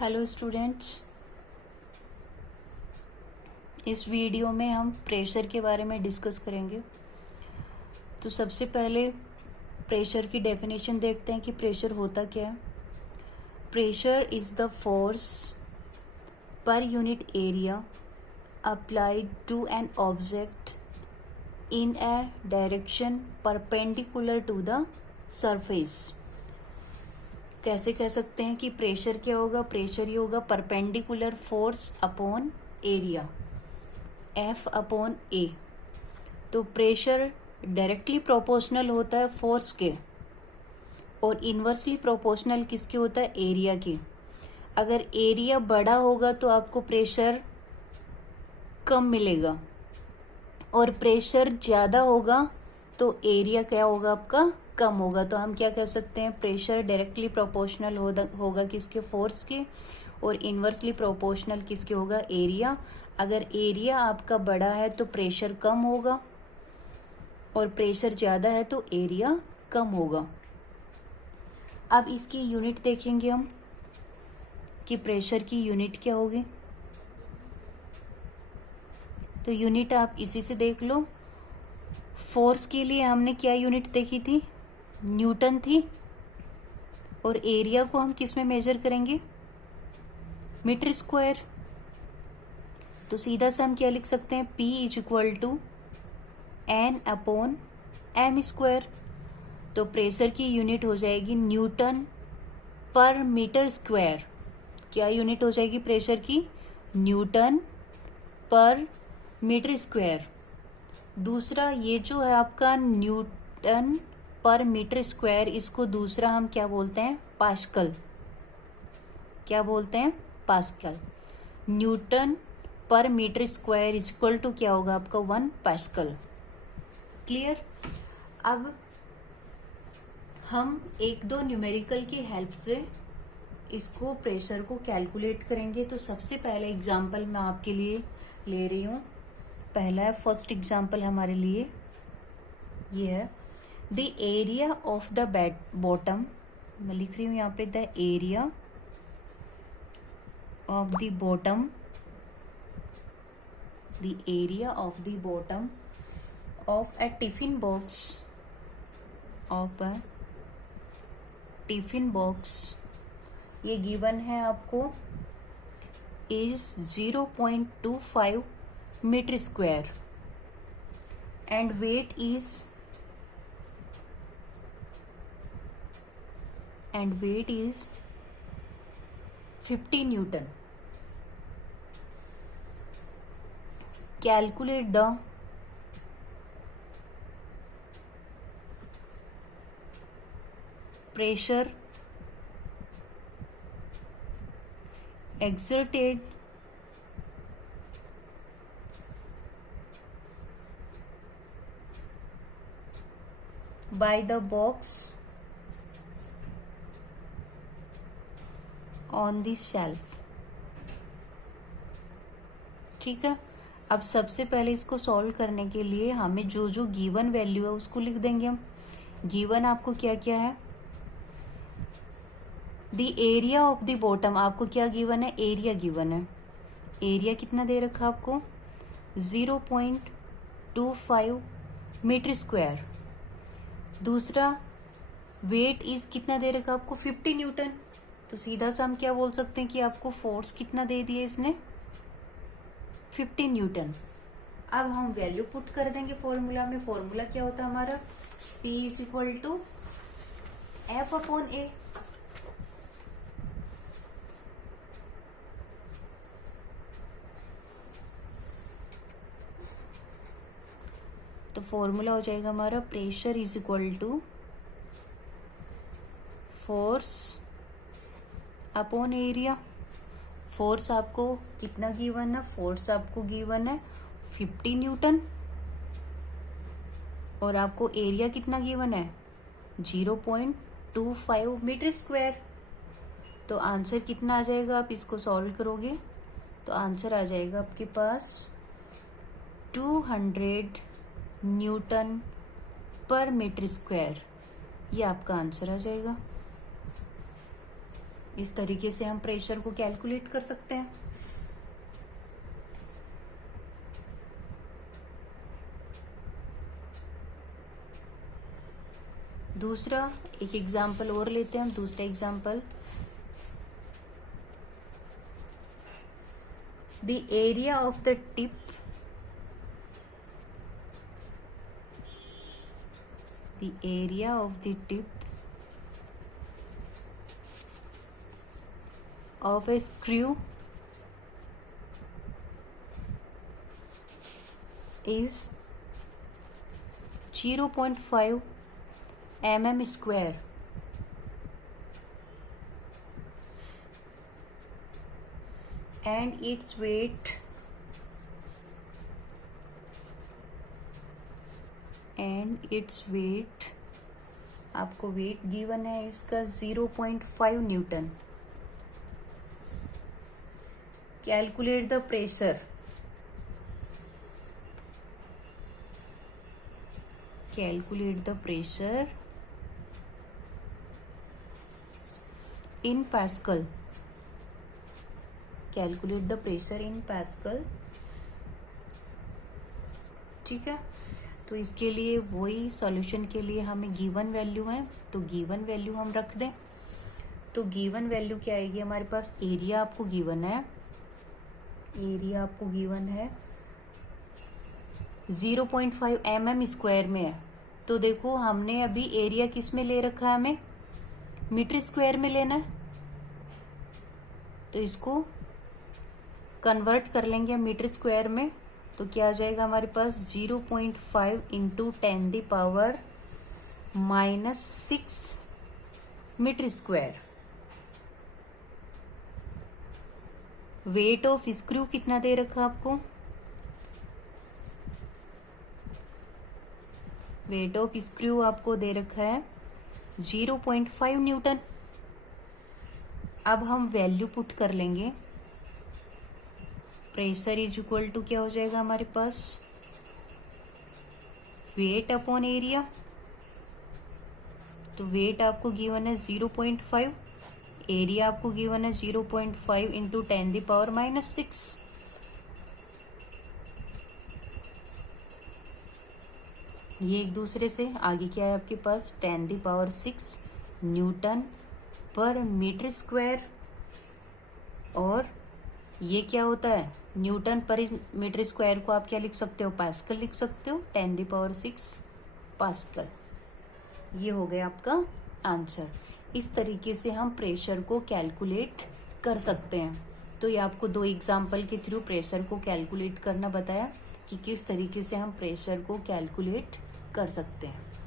Hello students, इस video में हम प्रेशर के बारे में डिस्कस करेंगे। तो सबसे पहले प्रेशर की डेफिनेशन देखते हैं कि प्रेशर होता क्या है। Pressure is the force per unit area applied to an object in a direction perpendicular to the surface. कैसे कह सकते हैं कि प्रेशर क्या होगा? प्रेशर ही होगा perpendicular force upon area, F upon A. तो प्रेशर डायरेक्टली प्रोपोर्शनल होता है फोर्स के और इन्वर्सली प्रोपोर्शनल किसके होता है? एरिया के। अगर एरिया बड़ा होगा तो आपको प्रेशर कम मिलेगा और प्रेशर ज़्यादा होगा तो एरिया क्या होगा? आपका कम होगा। तो हम क्या कह सकते हैं? प्रेशर डायरेक्टली प्रोपोर्शनल होगा किसके? फोर्स के, और इन्वर्सली प्रोपोर्शनल किसके होगा? एरिया। अगर एरिया आपका बड़ा है तो प्रेशर कम होगा और प्रेशर ज़्यादा है तो एरिया कम होगा। अब इसकी यूनिट देखेंगे हम कि प्रेशर की यूनिट क्या होगी। तो यूनिट आप इसी से देख लो। फोर्स के लिए हमने क्या यूनिट देखी थी? न्यूटन थी। और एरिया को हम किस में मेजर करेंगे? Metre square. तो सीधा सा हम क्या लिख सकते हैं? P is equal to N upon M square. तो प्रेशर की यूनिट हो जाएगी न्यूटन पर मीटर स्क्वायर। क्या यूनिट हो जाएगी प्रेशर की? Newton per metre square. दूसरा ये जो है आपका न्यूटन पर मीटर स्क्वायर, इसको दूसरा हम क्या बोलते हैं? पास्कल। क्या बोलते हैं? Pascal. Newton per metre square is equal to क्या होगा आपका? 1 पास्कल। क्लियर? अब हम एक दो न्यूमेरिकल की हेल्प से इसको प्रेशर को कैलकुलेट करेंगे। तो सबसे पहले एग्जांपल मैं आपके लिए ले रही हूँ। पहला है, फर्स्ट एग्जांपल हमारे लिए ये है, the area of the bottom. मैं लिख रही हूँ यहाँ पे the area of the bottom, the area of the bottom of a tiffin box, ये गिवन है आपको, is 0.25 metre square and weight is 50 newton. Calculate the pressure exerted by the box on the shelf। ठीक है। अब सबसे पहले इसको solve करने के लिए हमें जो जो गिवन वैल्यू है उसको लिख देंगे हम। गिवन आपको क्या क्या है? The area of the bottom, आपको क्या गिवन है? एरिया गिवन है। एरिया कितना दे रखा आपको? 0.25 मीटर स्क्वायर। दूसरा वेट इज कितना दे रखा आपको? 50 न्यूटन। तो सीधा सा हम क्या बोल सकते हैं कि आपको फोर्स कितना दे दिया इसने? 50 न्यूटन। अब हम वैल्यू पुट कर देंगे फॉर्मूला में। फॉर्मूला क्या होता है हमारा? P is equal to F upon A. तो फॉर्मूला हो जाएगा हमारा pressure is equal to force upon area. Force आपको कितना गिवन है? फोर्स आपको गिवन है 50 न्यूटन और आपको एरिया कितना गिवन है? 0.25 मीटर स्क्वायर। तो आंसर कितना आ जाएगा? आप इसको सॉल्व करोगे तो आंसर आ जाएगा आपके पास 200 न्यूटन पर मीटर स्क्वायर। ये आपका आंसर आ जाएगा। इस तरीके से हम प्रेशर को कैलकुलेट कर सकते हैं। दूसरा एक एग्जाम्पल और लेते हैं हम। दूसरा example, the area of the tip of a screw is 0.5 mm square and its weight आपको वेट गिवन है इसका 0.5 Newton. Calculate the pressure. In pascal. ठीक है, तो इसके लिए वही सॉल्यूशन के लिए हमें गिवन वैल्यू है, तो गिवन वैल्यू हम रख दें। तो गिवन वैल्यू क्या आएगी हमारे पास? एरिया आपको गिवन है 0.5 mm स्क्वायर में है। तो देखो हमने अभी एरिया किस में ले रखा है, हमें मीटर स्क्वायर में लेना है, तो इसको कन्वर्ट कर लेंगे हम मीटर स्क्वायर में। तो क्या आ जाएगा हमारे पास? 0.5 into 10⁻⁻6 metre square. Weight of screw कितना दे रखा आपको? वेट ऑफ स्क्रू आपको दे रखा है 0.5 न्यूटन। अब हम वैल्यू पुट कर लेंगे। प्रेशर इज इक्वल टू क्या हो जाएगा हमारे पास? Weight upon area. तो वेट आपको गिवन है 0.5, एरिया आपको गिवन है 0.5 इंटू 10⁻⁻6। ये एक दूसरे से आगे क्या है आपके पास? 10⁻6 न्यूटन पर मीटर स्क्वायर। और ये क्या होता है? न्यूटन पर मीटर स्क्वायर को आप क्या लिख सकते हो? पास्कल लिख सकते हो। 10⁻6 पास्कल। ये हो गया आपका आंसर। इस तरीके से हम प्रेशर को कैलकुलेट कर सकते हैं। तो ये आपको 2 एग्जाम्पल के थ्रू प्रेशर को कैलकुलेट करना बताया कि किस तरीके से हम प्रेशर को कैलकुलेट कर सकते हैं।